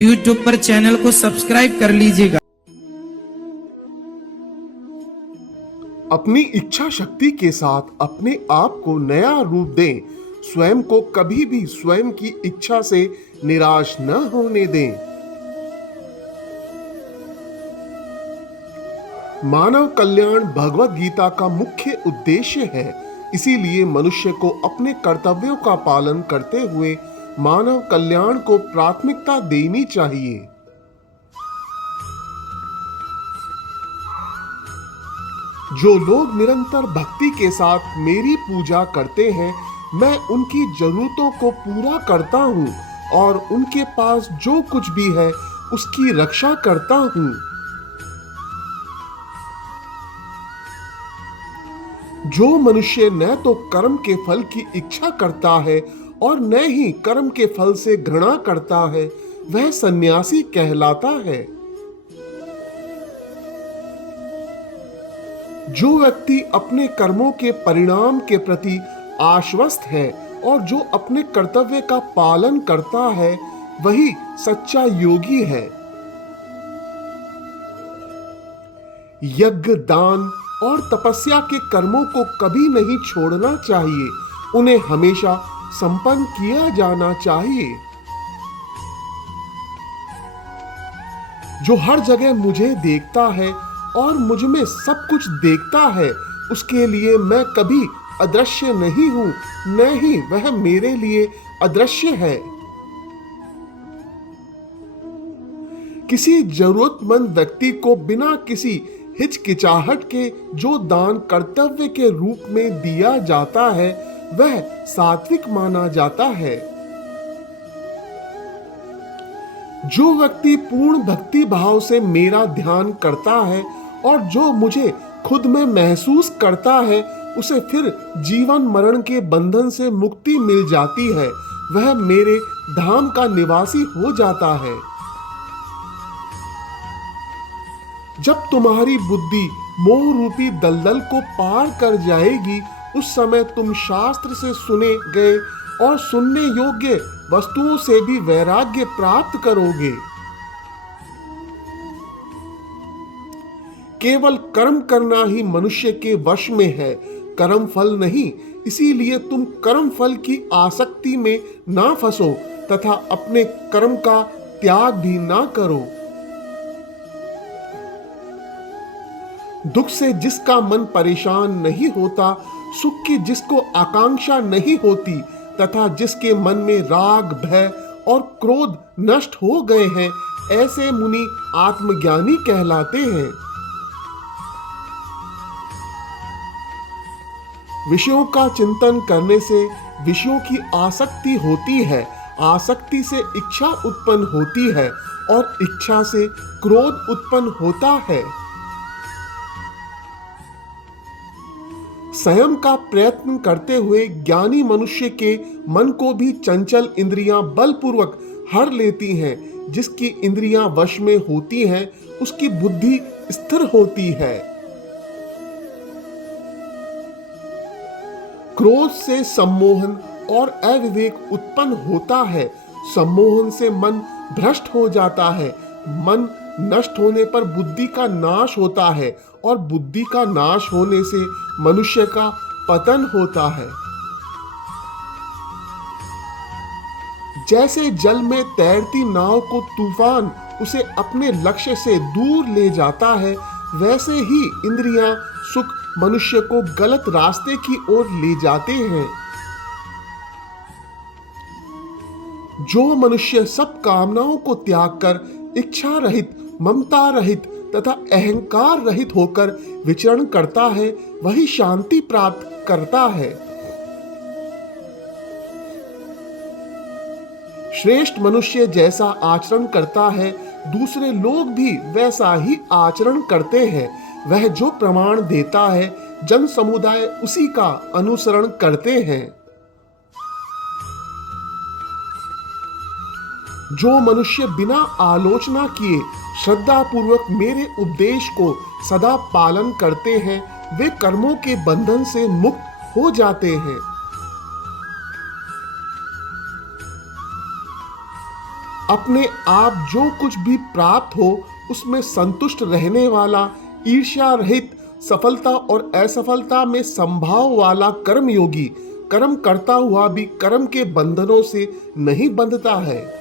YouTube पर channel को subscribe कर लीजिएगा। अपनी इच्छा शक्ति के साथ अपने आप को नया रूप दें। स्वयं को कभी भी स्वयं की इच्छा से निराश न होने दें। मानव कल्याण भगवत गीता का मुख्य उद्देश्य है। इसीलिए मनुष्य को अपने कर्तव्यों का पालन करते हुए मानव कल्याण को प्राथमिकता देनी चाहिए। जो लोग निरंतर भक्ति के साथ मेरी पूजा करते हैं, मैं उनकी जरूरतों को पूरा करता हूँ और उनके पास जो कुछ भी है उसकी रक्षा करता हूँ। जो मनुष्य न तो कर्म के फल की इच्छा करता है और न ही कर्म के फल से घृणा करता है, वह सन्यासी कहलाता है। जो व्यक्ति अपने कर्मों के परिणाम के प्रति आश्वस्त है और जो अपने कर्तव्य का पालन करता है, वही सच्चा योगी है। यज्ञ, दान और तपस्या के कर्मों को कभी नहीं छोड़ना चाहिए। उन्हें हमेशा संपन्न किया जाना चाहिए। जो हर जगह मुझे देखता है और मुझ में सब कुछ देखता है, उसके लिए मैं कभी अदृश्य नहीं हूं, न ही वह मेरे लिए अदृश्य है। किसी जरूरतमंद व्यक्ति को बिना किसी हिचकिचाहट के जो दान कर्तव्य के रूप में दिया जाता है, वह सात्विक माना जाता है। जो व्यक्ति पूर्ण भक्ति भाव से मेरा ध्यान करता है और जो मुझे खुद में महसूस करता है, उसे फिर जीवन मरण के बंधन से मुक्ति मिल जाती है। वह मेरे धाम का निवासी हो जाता है। जब तुम्हारी बुद्धि मोह रूपी दलदल को पार कर जाएगी, उस समय तुम शास्त्र से सुने गए और सुनने योग्य वस्तुओं से भी वैराग्य प्राप्त करोगे। केवल कर्म करना ही मनुष्य के वश में है, कर्म फल नहीं। इसीलिए तुम कर्म फल की आसक्ति में ना फंसो तथा अपने कर्म का त्याग भी ना करो। दुख से जिसका मन परेशान नहीं होता, सुख की जिसको आकांक्षा नहीं होती तथा जिसके मन में राग, भय और क्रोध नष्ट हो गए हैं, ऐसे मुनि आत्मज्ञानी कहलाते हैं। विषयों का चिंतन करने से विषयों की आसक्ति होती है, आसक्ति से इच्छा उत्पन्न होती है और इच्छा से क्रोध उत्पन्न होता है। संयम का प्रयत्न करते हुए ज्ञानी मनुष्य के मन को भी चंचल इंद्रियां बलपूर्वक हर लेती हैं। जिसकी इंद्रियां वश में होती हैं, उसकी बुद्धि स्थिर होती है। क्रोध से सम्मोहन और अविवेक उत्पन्न होता है। सम्मोहन से मन भ्रष्ट हो जाता है। मन नष्ट होने पर बुद्धि का नाश होता है और बुद्धि का नाश होने से मनुष्य का पतन होता है। जैसे जल में तैरती नाव को तूफान उसे अपने लक्ष्य से दूर ले जाता है, वैसे ही इंद्रियां सुख मनुष्य को गलत रास्ते की ओर ले जाते हैं। जो मनुष्य सब कामनाओं को त्याग कर इच्छा रहित, ममता रहित तथा अहंकार रहित होकर विचरण करता है, वही शांति प्राप्त करता है। श्रेष्ठ मनुष्य जैसा आचरण करता है, दूसरे लोग भी वैसा ही आचरण करते हैं। वह जो प्रमाण देता है, जन समुदाय उसी का अनुसरण करते हैं। जो मनुष्य बिना आलोचना किए श्रद्धा पूर्वक मेरे उपदेश को सदा पालन करते हैं, वे कर्मों के बंधन से मुक्त हो जाते हैं। अपने आप जो कुछ भी प्राप्त हो उसमें संतुष्ट रहने वाला, ईर्ष्या रहित, सफलता और असफलता में संभाव वाला कर्मयोगी कर्म करता हुआ भी कर्म के बंधनों से नहीं बंधता है।